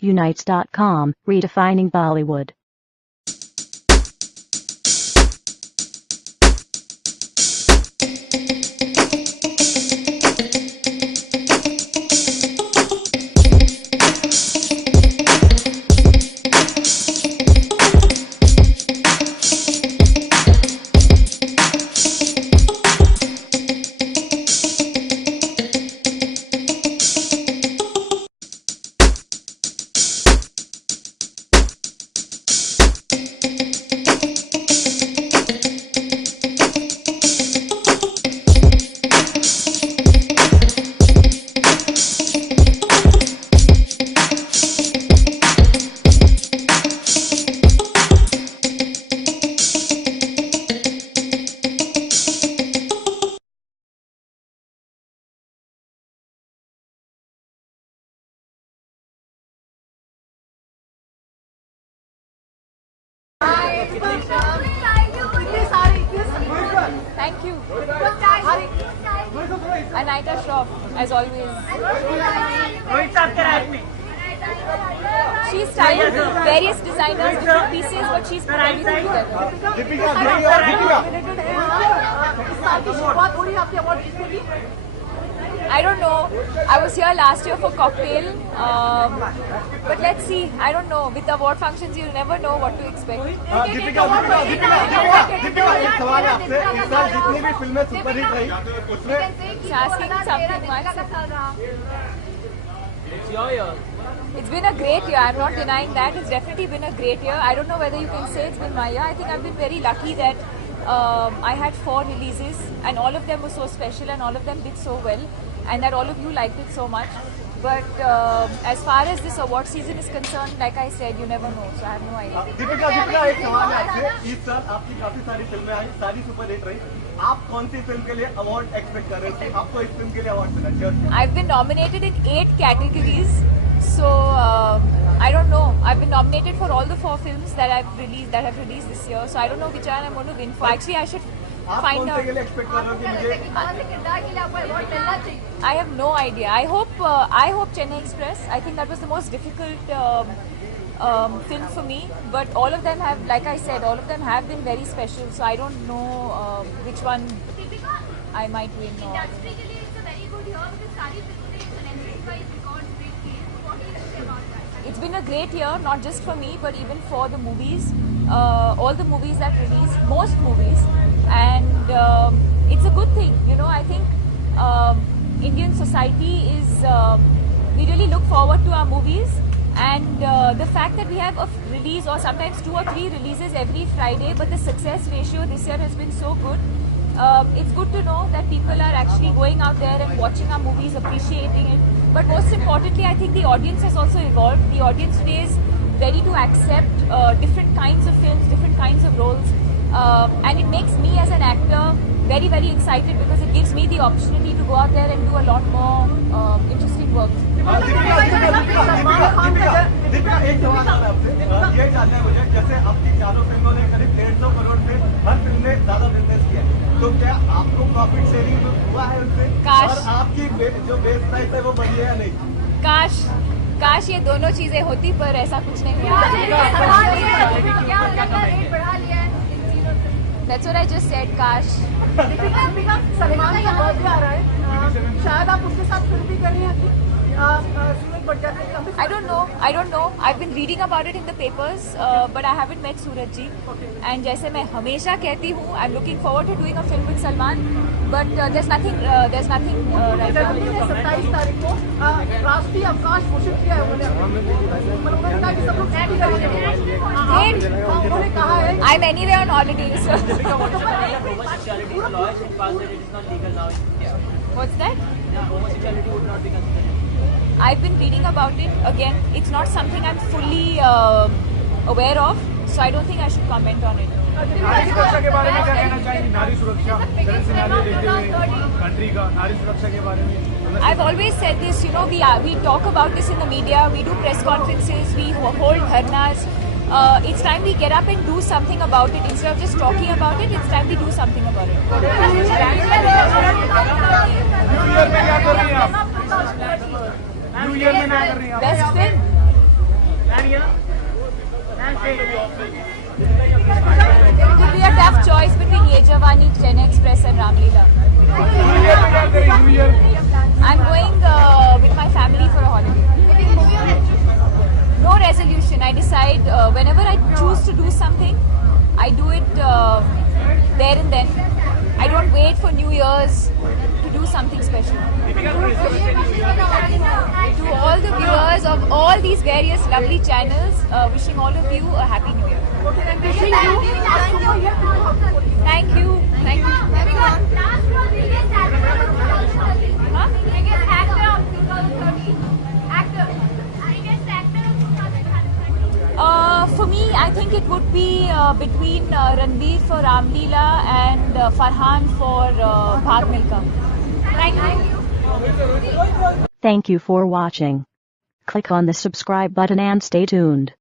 Unites.com, redefining Bollywood. Thank you. Anita Shroff, as always. She's styled various designers, different pieces, but she's put everything together. I don't know. I was here last year for cocktail, but let's see. I don't know. With award functions, you'll never know what to expect. Deepika एक सवाल है आपसे, इस साल जितनी भी फिल्में superhit रही उसमें Asking something much. It's your year. It's been a great year. I'm not denying that. It's definitely been a great year. I don't know whether you can say it's been my year. I think I've been very lucky that I had 4 releases and all of them were so special and all of them did so well and that all of you liked it so much. But as far as this award season is concerned, like I said, you never know. So I have no idea. Deepika एक सवाल है आपसे, इस साल आपकी काफी सारी फिल्में आई, सारी सुपरहिट रही. आप कौन सी फिल्म के लिए अवार्ड एक्सपेक्ट कर रहे थे? आपको इस फिल्म के लिए अवार्ड मिला? I've been nominated in 8 categories. So I don't know. I've been nominated for all the 4 films that have released this year. So I don't know which one I'm going to win for. Actually, I should find out. I have no idea. I hope Chennai Express. I think that was the most difficult film for me. But all of them have, like I said, all of them have been very special. So I don't know which one I might win. It's been a great year, not just for me, but even for the movies. All the movies that released, most movies, and it's a good thing. You know, I think Indian society is. We really look forward to our movies, and the fact that we have a release or sometimes 2 or 3 releases every Friday, but the success ratio this year has been so good. It's good to know that people are actually going out there and watching our movies, appreciating it. But most importantly, I think the audience has also evolved. The audience today is ready to accept different kinds of films, different kinds of roles. And it makes me as an actor very, very excited because it gives me the opportunity to go out there and do a lot more interesting work. Deepika एक सवाल है आपसे, ये जानना है मुझे, जैसे आपकी चारों फिल्मों ने करीब 150 करोड़ से हर फिल्म ने ज्यादा बिजनेस किया, तो क्या आपको प्रॉफिट शेयरिंग हुआ है उनसे? और आपकी जो बेस प्राइस है वो बढ़ी है या नहीं? काश ये दोनों चीजें होती, पर ऐसा कुछ नहीं हुआ. That's what I just said. काश. सलमान का बर्थडे आ रहा है, शायद आप उसके साथ फिल्म भी कर रही हैं. I don't know. I've been reading about it in the papers, but I haven't met Suraj ji. And जैसे मैं हमेशा कहती हूँ, I'm looking forward to doing a film with Salman, but there's nothing right now. 27 तारीख को राष्ट्रीय अवकाश घोषित किया है उन्होंने कहा कि सब लोग ऐड करेंगे. उन्होंने कहा है I'm anyway on holidays. So. What's that? Homosexuality would not be considered. I've been reading about it. Again, it's not something I'm fully aware of, so I don't think I should comment on it. नारी सुरक्षा के बारे में क्या कहना चाहेंगे? नारी सुरक्षा, करंट सिनेरियो देखते हुए कंट्री का नारी सुरक्षा के बारे में. I've always said this. You know, we talk about this in the media. We do press conferences. We hold dharnas. It's time we get up and do something about it. Instead of just talking about it, it's time we do something about it. New year में क्या कर रही हैं आप? Best film. It would be a tough choice between Ye Jawani, Chennai Express and Ramleela. I'm going with my family for a holiday. No resolution. I decide whenever I choose to do something, I do it there and then. I don't wait for New Year's to do something special. To all the viewers of all these various lovely channels, wishing all of you a happy New Year. Thank you. Thank you. For me, I think it would be between Ranveer for Ramleela and Farhan for Bhag Milka. Thank you. Thank you for watching. Click on the subscribe button and stay tuned.